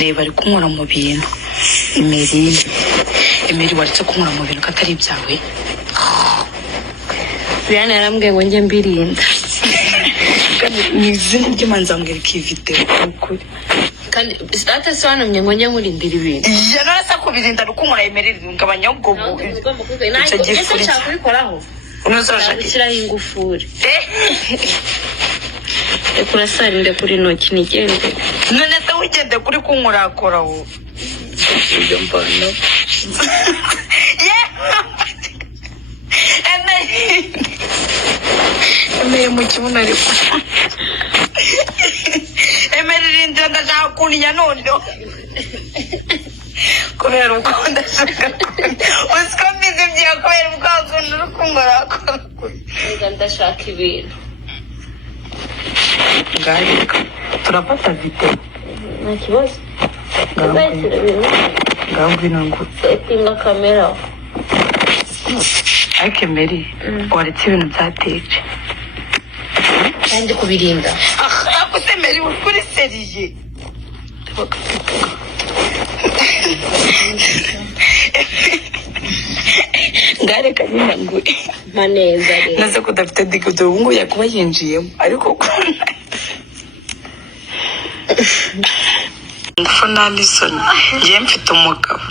reba ari kunkora mu bintu Emery waretse kunkora mu bintu katari ibyawe. Brian yarambwiye ngo njye mbirinda kandi n'izina ry'Imana mbwira ikivite ukuri kandi data sobanumye ngo njye nkurindira ibintu yarasa kubirinda rukunkora Emery ngabanya ubwo icyo gifuri cyakubikoraho unozaje gushyiraho ingufuri kurasarinde kuri noki nigende none se wigende kuri kunkorakoraho ibyo mbona Emery mu kibuno ariko Emery rindira ndashaka kuninya noneho kubera uko ndashaka usiko mbizi bya kubera ubwakunda urukunkorakora ndashaka ibintu ngarika turafata video nta kibazo ndabashyira ibintu ngambwira ngo setinga kamera ariko Emery waretse ibintu byateje kandi kubirinda ako se Emery kuri seriye ngareka nyina ngo maneza rero naze kudafite dikodo ubu ngubu yakuba yinjiyemo ariko ngufu n'anisoni ngiye mfite umugabo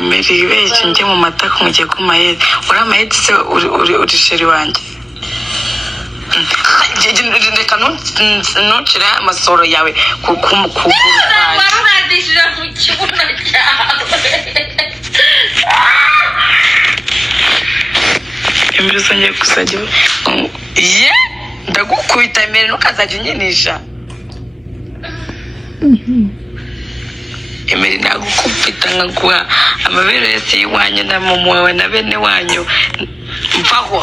Emery ibeshye njye mu mataka mugiye ku mayede uri amayede se uri sheri wanjye reka ntucire amasoro yawe ku waruradishije mu kibuno cyawe Emery usongeye kuzajya ye ndagukubita Emery ntukazajya unyinisha Emery nagukubita nkaguha amabere yose y'iwanyu na mama wawe na bene wanyu mvaho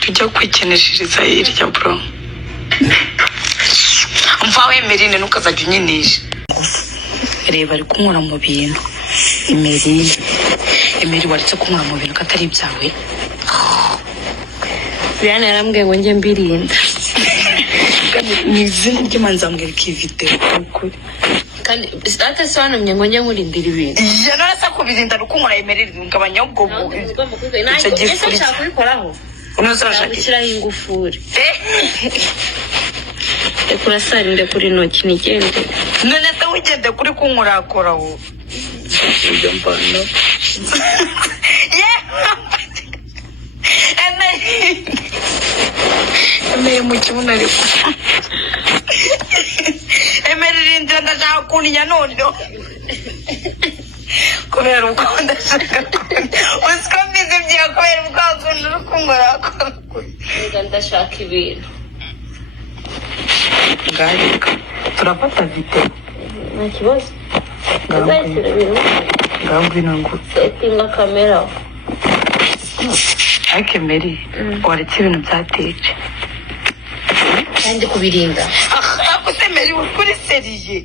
tujya kwikinishiriza hirya bro mvaho Emery ntukazajya unyinisha reba ari kunkora mu bintu Emery waretse kunkora mu bintu katari ibyawe. Brian yarambwiye ngo njye mbirinda kandi n'izina ry'Imana mbwira ikivite ukuri kandi data sobanumye ngo njye nkurindira ibintu yarasa kubirinda rukunkora Emery ngabanya ubwo icyo gifuri cyakubikoraho unozaje gushyiraho ingufuri kurasarinde kuri noki nigende none se wigende kuri kunkorakoraho ibyo mbona Emery mu kibuno ariko Emery rindira ndashaka kuninya noneho kubera uko ndashaka usiko mbizi bya kubera ubwakunda urukunkorakora ndashaka ibintu ngarika turafata video nta kibazo ndabashyira ibintu ngambwira ngo setinga kamera ariko Emery waretse ibintu byateje kandi kubirinda ako se Emery kuri seriye